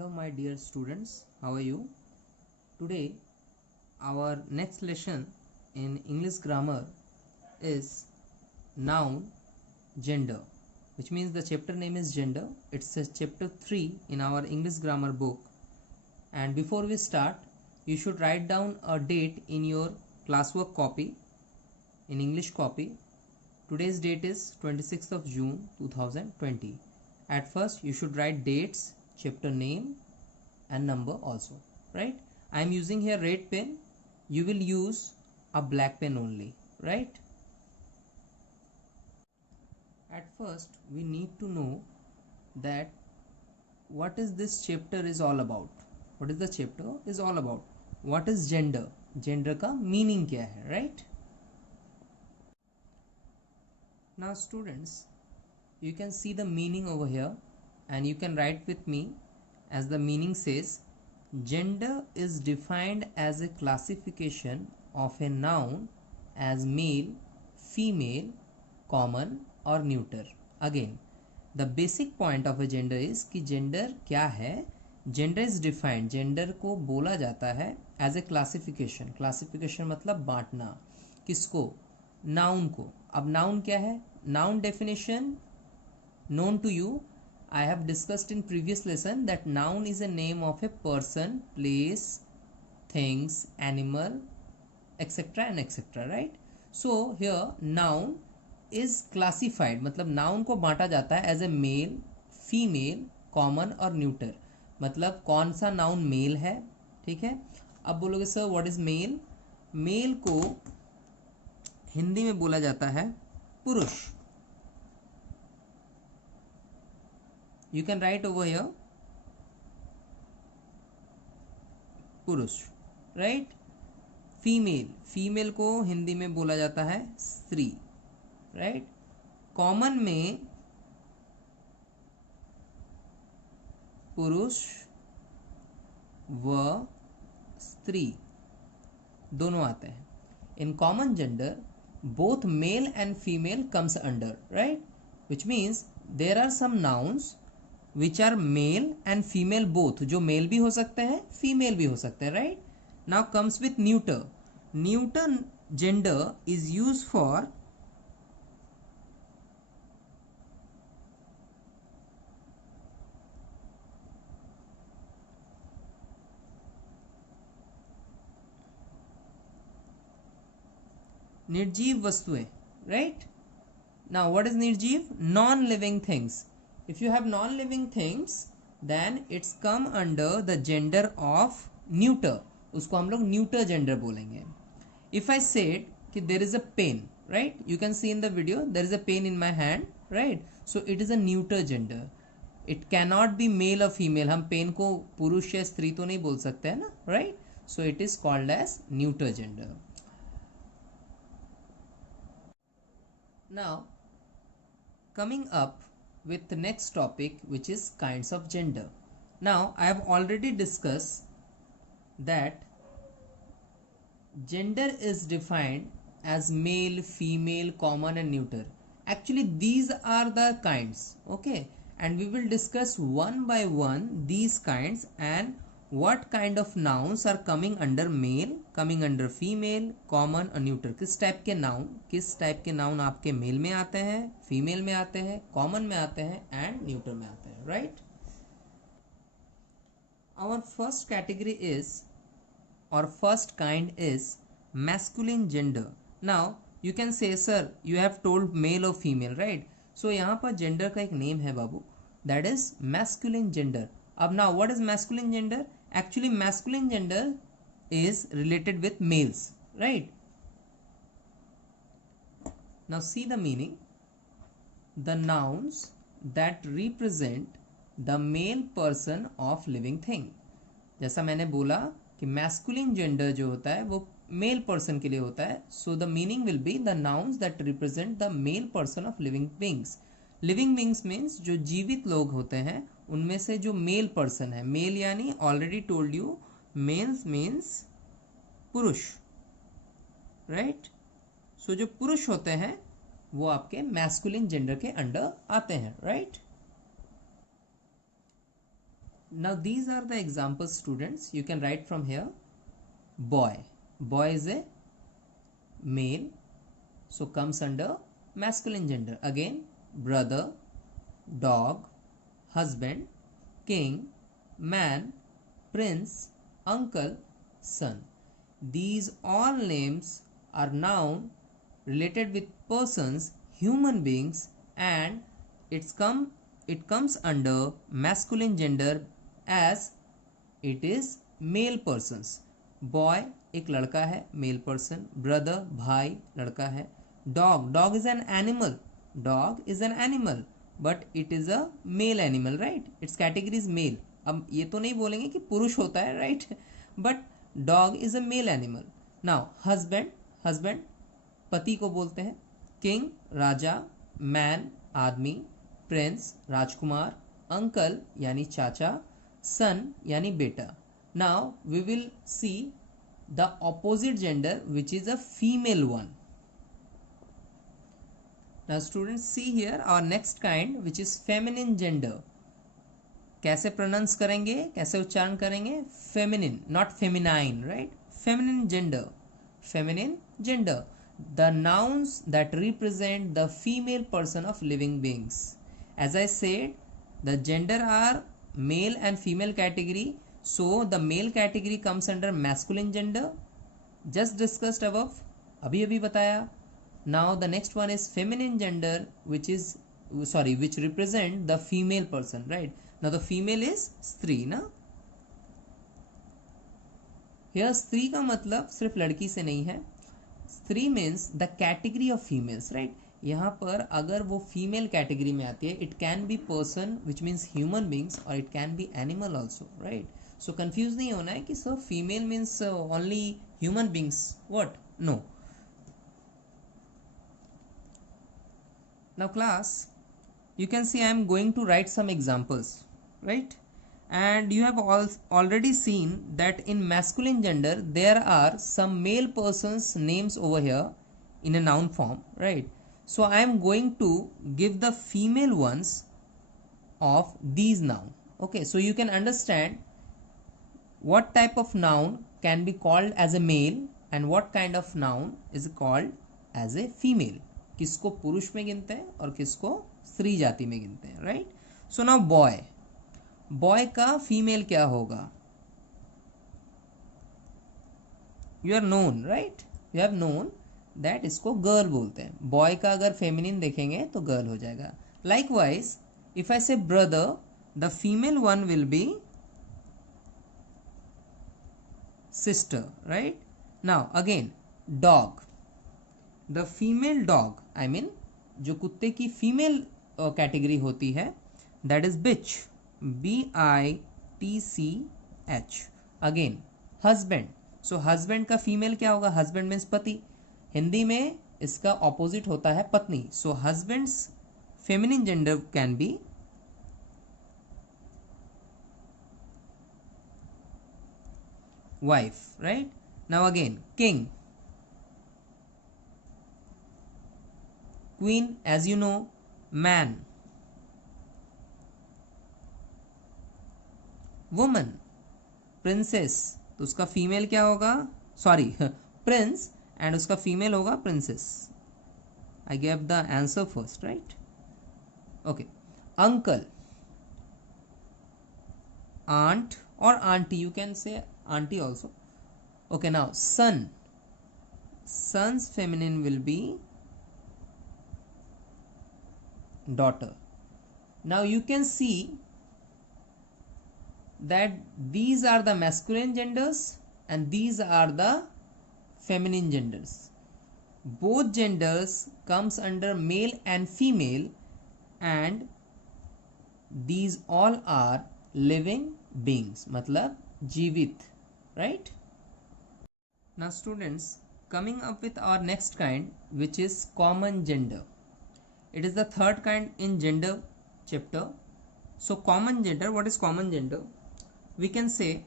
Hello my dear students, how are you? Today our next lesson in English grammar is noun gender, which means the chapter name is gender. It's a chapter 3 in our English grammar book. And before we start, you should write down a date in your classwork copy, in English copy. Today's date is 26th of June 2020. At first you should write dates, chapter name and number also, right? I am using here red pen. You will use a black pen only, right? At first we need to know that what is this chapter is all about. What is the chapter is all about? What is gender? Gender का meaning क्या है, right? Now students, you can see the meaning over here and you can write with me. As the meaning says, gender is defined as a classification of a noun as male, female, common or neuter. Again, the basic point of a gender is कि gender क्या है? Gender is defined, gender को बोला जाता है as a classification. Classification मतलब बांटना. किसको? Noun को. अब noun क्या है? Noun definition known to you. I have discussed in previous lesson that noun is a name of a person, place, things, animal, etc. and etc. right? So here noun is classified, मतलब noun को बांटा जाता है as a male, female, common और neuter. मतलब कौन सा noun male है, ठीक है? अब बोलोगे sir what is male? Male को हिंदी में बोला जाता है पुरुष. You can write over here पुरुष, right? Female, female को हिंदी में बोला जाता है स्त्री, right? Common में पुरुष व स्त्री दोनों आते हैं. In common gender, both male and female comes under, right? Which means there are some nouns which are male and female both. जो male भी हो सकते हैं, female भी हो सकते हैं, right? Now comes with neuter. Neuter gender is used for निर्जीव वस्तुएं, right? Now what is निर्जीव? Non-living things. If you have non-living things, then it's come under the gender of neuter. उसको हम लोग neuter gender बोलेंगे. If I said कि there is a pen, right? You can see in the video there is a pen in my hand, right? So it is a neuter gender. It cannot be male or female. हम pen को पुरुष या स्त्री तो नहीं बोल सकते हैं ना, right? So it is called as neuter gender. Now coming up with the next topic, which is kinds of gender. Now I have already discussed that gender is defined as male, female, common and neuter. Actually these are the kinds, okay, and we will discuss one by one these kinds and what kind of nouns are coming under male, coming under female, common और neuter. किस type के noun आपके mail में आते हैं, female में आते हैं, कॉमन में आते हैं एंड न्यूटर में आते हैं, right? Our first category is, or first kind is masculine gender. Now you can say sir you have told male or female, right? So यहाँ पर gender का एक name है बाबू, that is masculine gender. अब now what is masculine gender? Actually masculine gender is related with males, right? Now see the meaning. The nouns that represent the male person of living thing. जैसा मैंने बोला कि masculine gender जो होता है वो male person के लिए होता है. So the meaning will be the nouns that represent the male person of living beings. Living beings means जो जीवित लोग होते हैं उनमें से जो मेल पर्सन है, मेल यानी already told you males means पुरुष, राइट? सो जो पुरुष होते हैं वो आपके मैस्कुलिन जेंडर के अंडर आते हैं, right? Now these are the examples, students. You can write from here. Boy. Boy is a male, so comes under masculine gender. Again, brother, dog, husband, king, man, prince, uncle, son. These all names are noun related with persons, human beings, and it comes under masculine gender as it is male persons. Boy एक लड़का है, male person. Brother भाई, लड़का है. Dog is an animal. Dog is an animal but it is a male animal, right. Its category is male. अब ये तो नहीं बोलेंगे कि पुरुष होता है, right, but dog is a male animal. Now husband पति को बोलते हैं. किंग राजा, मैन आदमी, प्रिंस राजकुमार, अंकल यानी चाचा, सन यानी बेटा. Now we will see the opposite gender, which is a female one. Now students, see here our next kind, which is feminine gender. कैसे pronounce करेंगे, कैसे उच्चारण करेंगे? Feminine, not feminine, right? Feminine gender, the nouns that represent the female person of living beings. As I said, the gender are male and female category. So the male category comes under masculine gender, just discussed above, अभी बताया. Now the next one is feminine gender, which represent the female person, right? Now the female is स्त्री ना. Here स्त्री का मतलब सिर्फ लड़की से नहीं है. स्त्री means the category of females, right? यहाँ पर अगर वो फीमेल कैटेगरी में आती है, it can be person which means human beings, और it can be animal also, right. So confuse नहीं होना है कि sir female means only human beings, what? No. Now class, you can see I am going to write some examples, right? And you have already seen that in masculine gender there are some male persons names over here in a noun form, right? So I am going to give the female ones of these noun. Okay, so you can understand what type of noun can be called as a male and what kind of noun is called as a female. किसको पुरुष में गिनते हैं और किसको स्त्री जाति में गिनते हैं, राइट. सो नाउ बॉय का फीमेल क्या होगा? You are known, right, you have known that इसको गर्ल बोलते हैं. बॉय का अगर फेमिनिन देखेंगे तो गर्ल हो जाएगा. लाइकवाइज इफ आई से brother, the female one will be sister, right? Now again, dog, the female dog, I mean जो कुत्ते की फीमेल कैटेगरी होती है, that is bitch, bitch. Again husband, so husband का फीमेल क्या होगा? husband means पति. हिंदी में इसका ऑपोजिट होता है पत्नी. so husband's feminine gender can be wife, right? Now again, king, queen, as you know, man, woman, princess, तो उसका फीमेल क्या होगा? सॉरी प्रिंस, एंड उसका फीमेल होगा princess. I gave the answer first, right. Okay. Uncle, aunt or auntie, you can say auntie also. Okay, now son's feminine will be daughter. Now you can see that these are the masculine genders and these are the feminine genders. Both genders comes under male and female, and these all are living beings, मतलब जीवित, right? Now students, coming up with our next kind, which is common gender. It is the third kind in gender chapter. So common gender, what is common gender? We can say,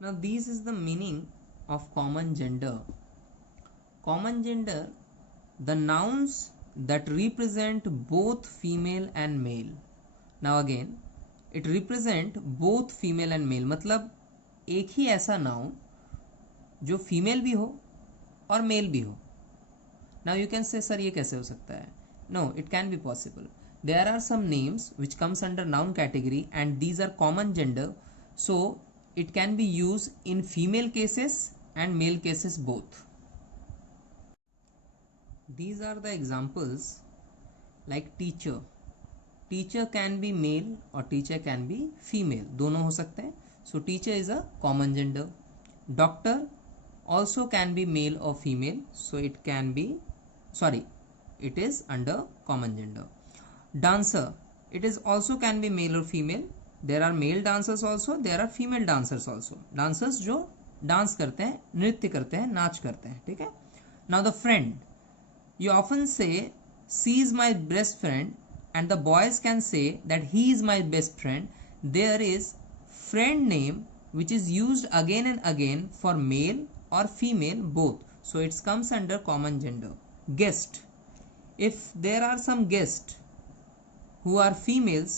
now this is the meaning of common gender. Common gender, the nouns that represent both female and male. Now again, it represent both female and male, मतलब एक ही ऐसा noun जो female भी हो और male भी हो. Now you can say sir ये कैसे हो सकता है? No, it can be possible. There are some names which comes under noun category and these are common gender, so it can be used in female cases and male cases both. These are the examples like teacher. Teacher can be male or teacher can be female, दोनों हो सकते हैं. So teacher is a common gender. Doctor also can be male or female, so it can be, sorry, it is under common gender. Dancer, it is also can be male or female. There are male dancers also, there are female dancers also. Dancers जो dance करते हैं, नृत्य करते हैं, नाच करते हैं. ठीक है. Now the friend, you often say she is my best friend and the boys can say that he is my best friend. There is friend name which is use again and again for male और female both, so it's comes under common gender. Guest, if there are some guest who are females,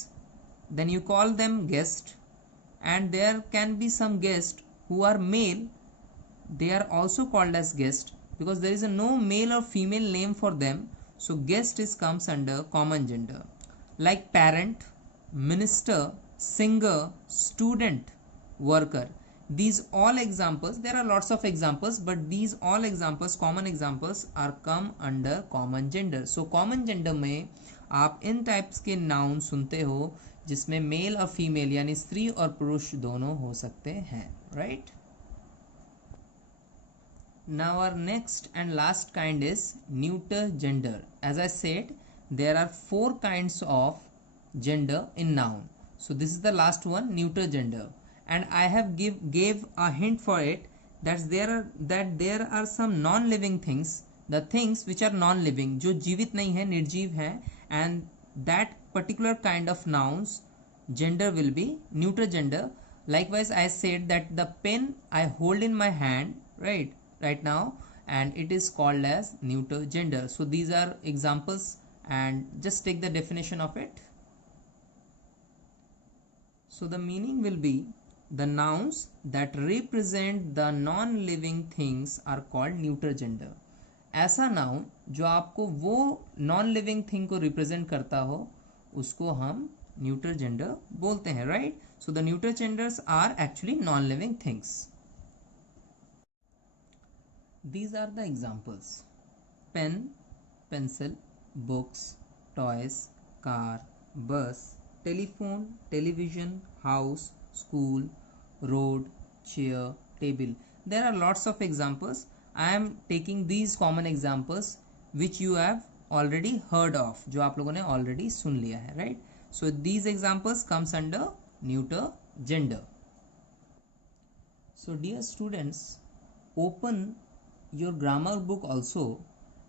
then you call them guest, and there can be some guest who are male, they are also called as guest because there is a no male or female name for them, so guest is comes under common gender. Like parent, minister, singer, student, worker, these all examples, there are lots of examples, but these all examples, common examples, are come under common gender. So common gender में आप इन types के noun सुनते हो जिसमें mail और female यानी स्त्री और पुरुष दोनों हो सकते हैं. Right. Now our next and last kind is neuter gender. As I said, there are 4 kinds of gender in noun. So this is the last one, neuter gender, and I have gave a hint for it that there are some non-living things, the things which are non-living, जो जीवित नहीं है, निर्जीव है, and that particular kind of nouns gender will be neuter gender. Likewise, I said that the pen I hold in my hand right now, and it is called as neuter gender. So these are examples, and just take the definition of it. So the meaning will be the nouns that represent the non-living things are called neuter gender. ऐसा noun जो आपको वो non living thing को represent करता हो उसको हम neuter gender बोलते हैं. Right. So the neuter genders are actually non living things. These are the examples: pen, pencil, books, toys, car, bus, telephone, television, house, school, road, chair, table. There are lots of examples. I am taking these common examples which you have already heard of, जो आप लोगों ने already सुन लिया है. right. So these examples comes under neuter gender. So dear students, open your grammar book also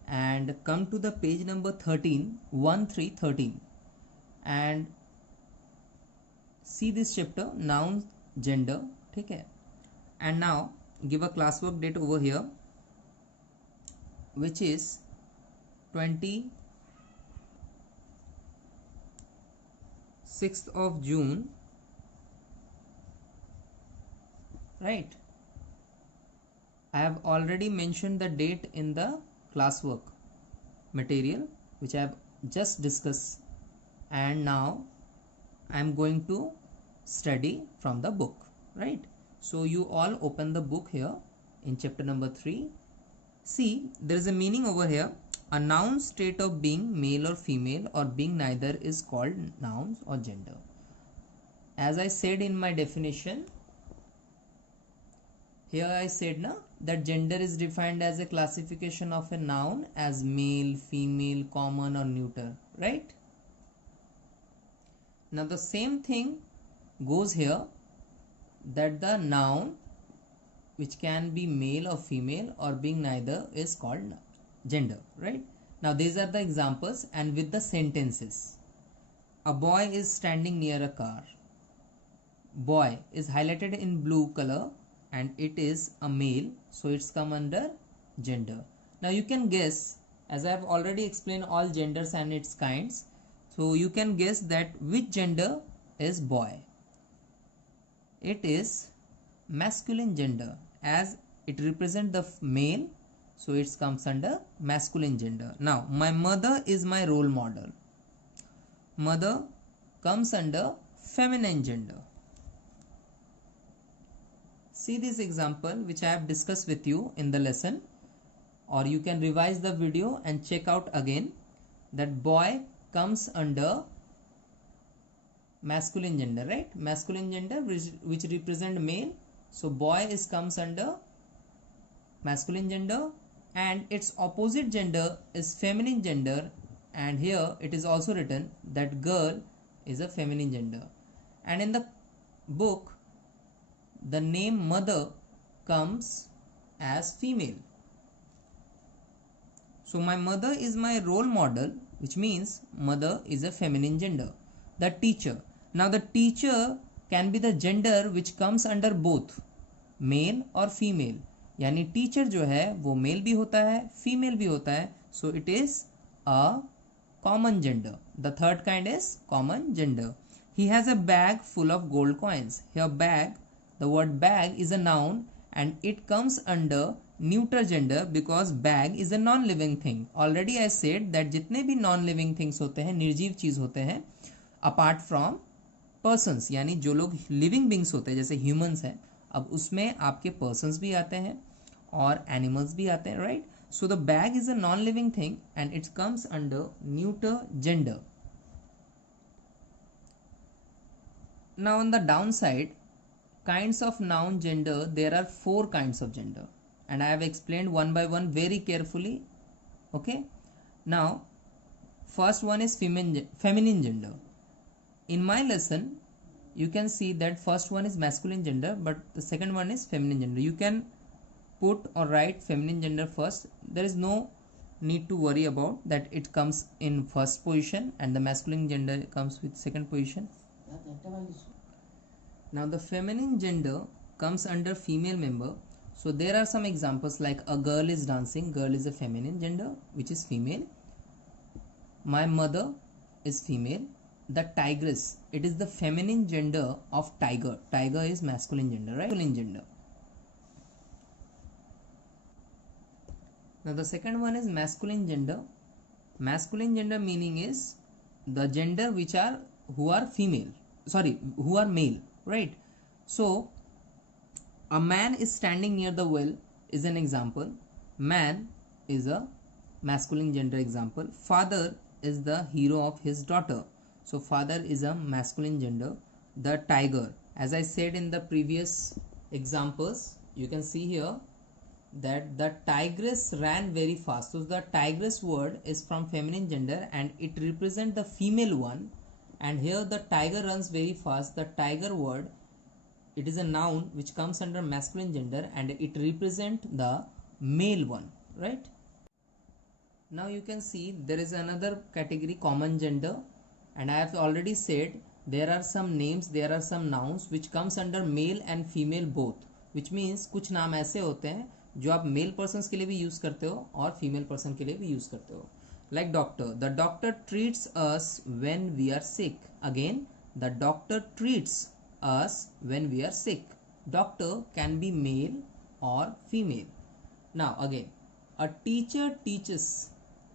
and come to the page number 13, 13, and see this chapter, noun gender. ठीक है. And now give a classwork date over here, which is 26th of June. Right. I have already mentioned the date in the classwork material which I have just discussed, and now I am going to study from the book. Right. So you all open the book here in chapter number 3. See, there is a meaning over here. A noun state of being male or female or being neither is called nouns or gender. As I said in my definition, here I said that gender is defined as a classification of a noun as male, female, common or neuter. Right? Now the same thing goes here, that the noun which can be male or female or being neither is called gender. Right. Now these are the examples and with the sentences. A boy is standing near a car. Boy is highlighted in blue color and it is a male, so it's come under gender. Now you can guess, as I have already explained all genders and its kinds, so you can guess that which gender is boy. It is masculine gender as it represents the male, so it comes under masculine gender. Now my mother is my role model. Mother comes under feminine gender. See this example which I have discussed with you in the lesson, or you can revise the video and check out again. That boy comes under masculine gender, right? Masculine gender which represent male, so boy comes under masculine gender, and its opposite gender is feminine gender, and here it is also written that girl is a feminine gender. And in the book the name mother comes as female. So my mother is my role model, which means mother is a feminine gender. The teacher, now the teacher can be the gender which comes under both male और female, यानी teacher जो है वो mail भी होता है female भी होता है, so it is a common gender. The third kind is common gender. He has a bag full of gold coins. Here bag, the word bag is a noun and it comes under neuter gender because bag is a non-living thing. Already I said that जितने भी non-living things होते हैं, निर्जीव चीज होते हैं, apart from persons, यानी जो लोग living beings होते हैं जैसे humans हैं, अब उसमें आपके persons भी आते हैं और animals भी आते हैं, right? So the bag is a non-living thing and it comes under neuter gender. Now on the downside, kinds of noun gender, there are 4 kinds of gender and I have explained one by one very carefully. Okay, now first one is feminine gender. In my lesson you can see that first one is masculine gender but the second one is feminine gender. You can put or write feminine gender first. There is no need to worry about that it comes in first position and the masculine gender comes with second position. Now the feminine gender comes under female member. So there are some examples like a girl is dancing. Girl is a feminine gender which is female. My mother is female. The tigress, it is the feminine gender of tiger. Tiger is masculine gender, right? Masculine gender. Now the second one is masculine gender. Masculine gender meaning is the gender which are who are male, right? So a man is standing near the well is an example. Man is a masculine gender example. Father is the hero of his daughter, so father is a masculine gender. The tiger, as I said in the previous examples, you can see here that the tigress ran very fast. So the tigress word is from feminine gender and it represents the female one, and here the tiger runs very fast. The tiger word, it is a noun which comes under masculine gender and it represents the male one, right? Now you can see there is another category, common gender, and I have already said there are some names, there are some nouns which comes under male and female both, which means कुछ नाम ऐसे होते हैं जो आप male person के लिए भी यूज करते हो और फीमेल पर्सन के लिए भी यूज करते हो. Like doctor, the doctor treats us when we are sick. Again, the doctor treats us when we are sick. Doctor can be male or female. Now again, a teacher teaches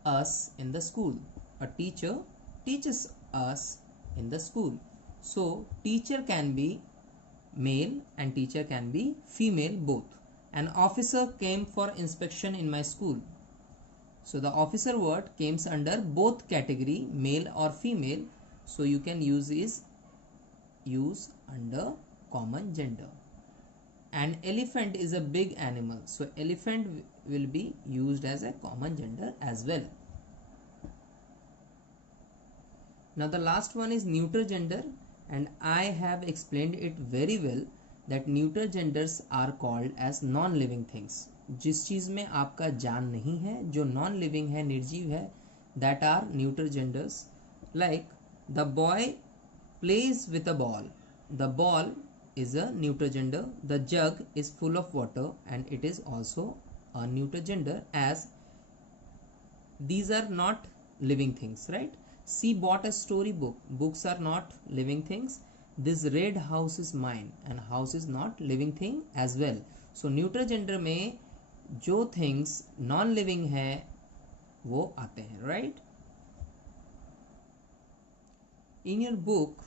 us in the school. A teacher teaches us in the school. So teacher can be male and teacher can be female both. An officer came for inspection in my school. So the officer word comes under both category, male or female. So you can use under common gender. An elephant is a big animal. So elephant will be used as a common gender as well. Now the last one is neuter gender, and I have explained it very well that neuter genders are called as non-living things. जिस चीज में आपका जान नहीं है, जो non living है, निर्जीव है, that are neuter genders. Like the boy plays with a ball. The ball is a neuter gender. The jug is full of water and it is also a neuter gender, as these are not living things, right? She bought a story book. Books are not living things. this red house is mine, and house is not living thing as well. So neutral gender में जो things non living है वो आते हैं, right? In your book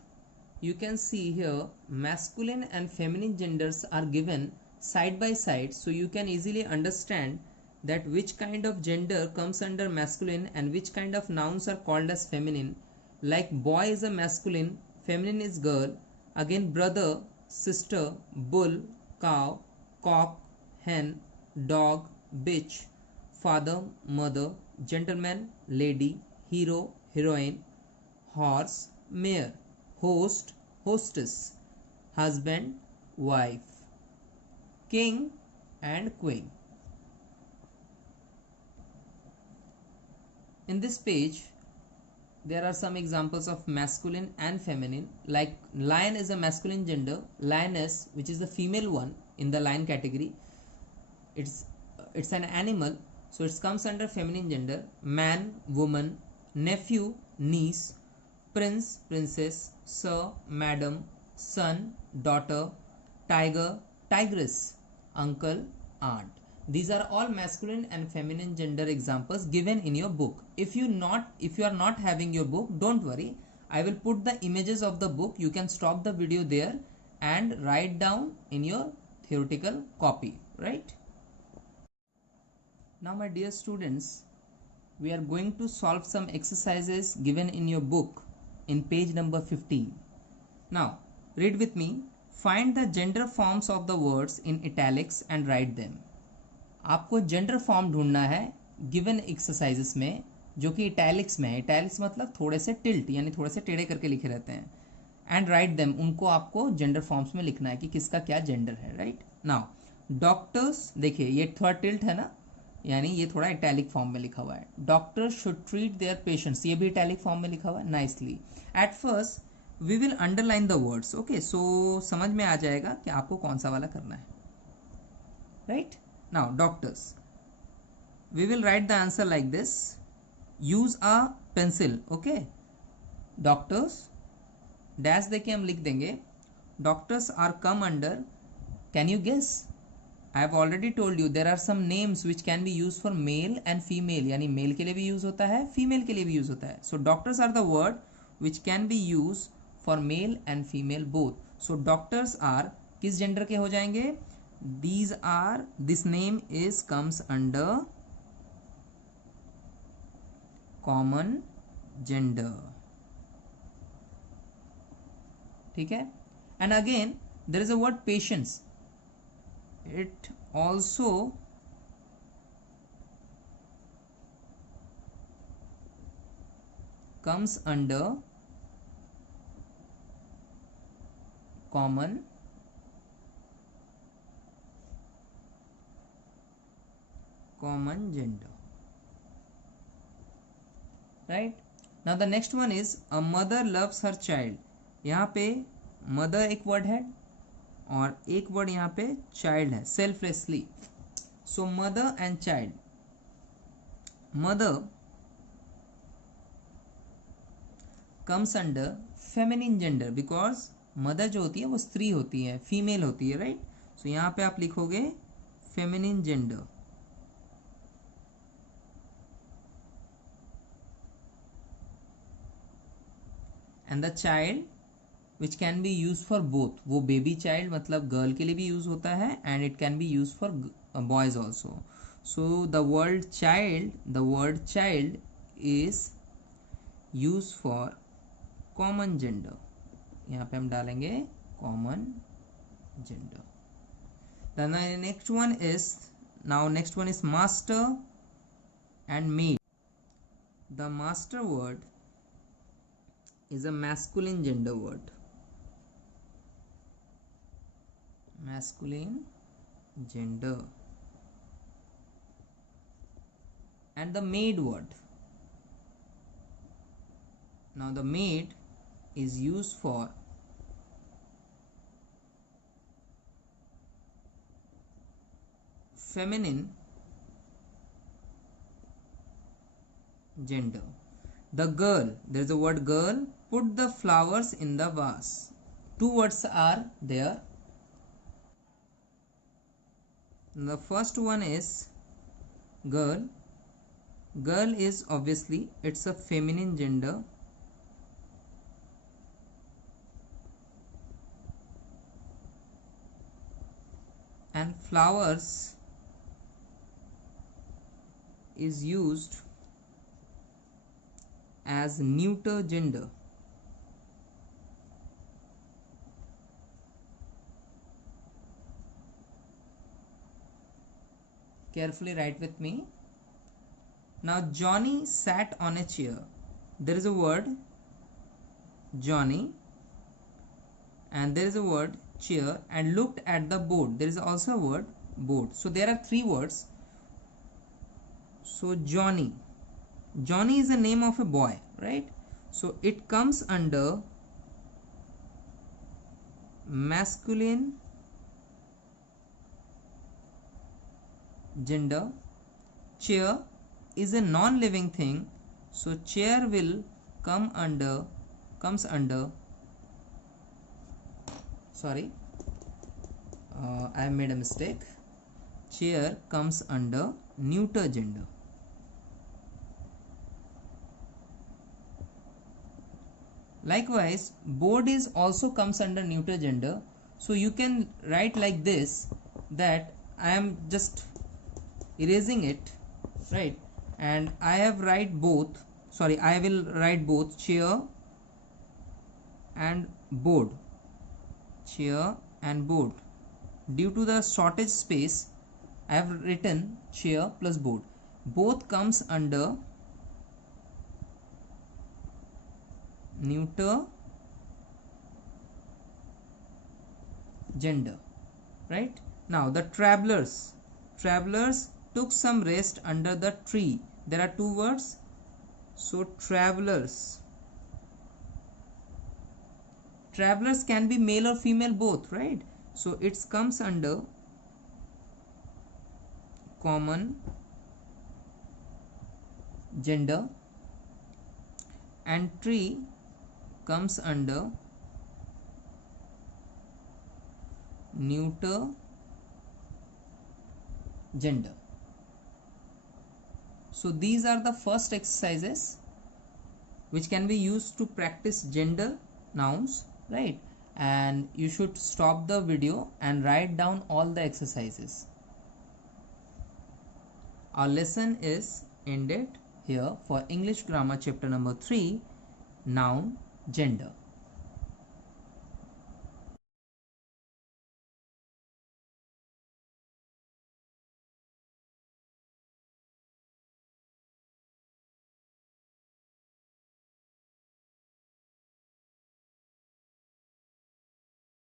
you can see here masculine and feminine genders are given side by side, so you can easily understand that which kind of gender comes under masculine and which kind of nouns are called as feminine. Like boy is a masculine, feminine is girl. Again brother, sister, bull, cow, cock, hen, dog, bitch, father, mother, gentleman, lady, hero, heroine, horse, mare, host, hostess, husband, wife, king and queen. In this page there are some examples of masculine and feminine. Like lion is a masculine gender, lioness, which is the female one in the lion category, it's an animal, so it comes under feminine gender. Man, woman, nephew, niece, prince, princess, sir, madam, son, daughter, tiger, tigress, uncle, aunt. These are all masculine and feminine gender examples given in your book. If you are not having your book, don't worry, I will put the images of the book. You can stop the video there and write down in your theoretical copy, right? Now my dear students, we are going to solve some exercises given in your book in page number 15. Now read with me. Find the gender forms of the words in italics and write them. आपको gender form ढूंढना है given exercises में जो कि italics में है. Italics मतलब थोड़े से टिल्ट यानी थोड़े से टेढ़े करके लिखे रहते हैं. एंड राइट देम, उनको आपको जेंडर फॉर्म्स में लिखना है कि किसका क्या जेंडर है, राइट. नाउ डॉक्टर्स, देखिए ये थोड़ा टिल्ट है ना, यानी ये थोड़ा इटैलिक फॉर्म में लिखा हुआ है. Doctors should treat their patients, ये भी इटैलिक फॉर्म में लिखा हुआ है nicely. At first we will underline the words. Okay, so समझ में आ जाएगा कि आपको कौन सा वाला करना है, right. Now doctors, we will write the answer like this. Use a pencil. Okay, doctors dash देके हम लिख देंगे. Doctors are come under, can you guess? I have already told you there are some names which can be used for male and female, यानी mail के लिए भी use होता है, फीमेल के लिए भी यूज होता है. So doctors are the word which can be used for male and female both. So doctors are किस जेंडर के हो जाएंगे? These are, this name is comes under common gender. ठीक है. And again there is a word patience. It also comes under common gender, right. Now the next one is a mother loves her child. यहाँ पे mother एक word है और एक word यहाँ पे child है, selflessly. So mother and child. Mother comes under feminine gender because mother जो होती है वो स्त्री होती है, फीमेल होती है, राइट. सो यहाँ पे आप लिखोगे feminine gender. And the child which can be used for both, वो baby child मतलब girl के लिए भी use होता है and it can be used for boys also. So the word child is used for common gender. यहाँ पे हम डालेंगे common gender. The next one is master and maid. The master word is a masculine gender word. Masculine gender. And the maid word. Now the maid is used for feminine gender. The girl, there is a word girl. Put the flowers in the vase. two words are there. The first one is girl. Girl is obviously, it's a feminine gender. And flowers is used as neuter gender. Carefully write with me. Now Johnny sat on a chair. There is a word Johnny and there is a word chair and looked at the board. There is also a word board. So there are three words. So Johnny is the name of a boy, right? So it comes under masculine gender. Chair is a non-living thing, so chair will comes under sorry, I have made a mistake. Chair comes under neuter gender. Likewise, board is also comes under neuter gender. So you can write like this, that I am just erasing it, right? And I will write both chair and board. Chair and board. Due to the shortage space, I have written chair plus board. Both comes under neuter gender, right? Now the travelers took some rest under the tree. There are two words. So travelers can be male or female both, right? So it comes under common gender, and tree comes under neuter gender. So these are the first exercises which can be used to practice gender nouns, right? And you should stop the video and write down all the exercises. Our lesson is ended here for English grammar chapter number 3, noun, gender.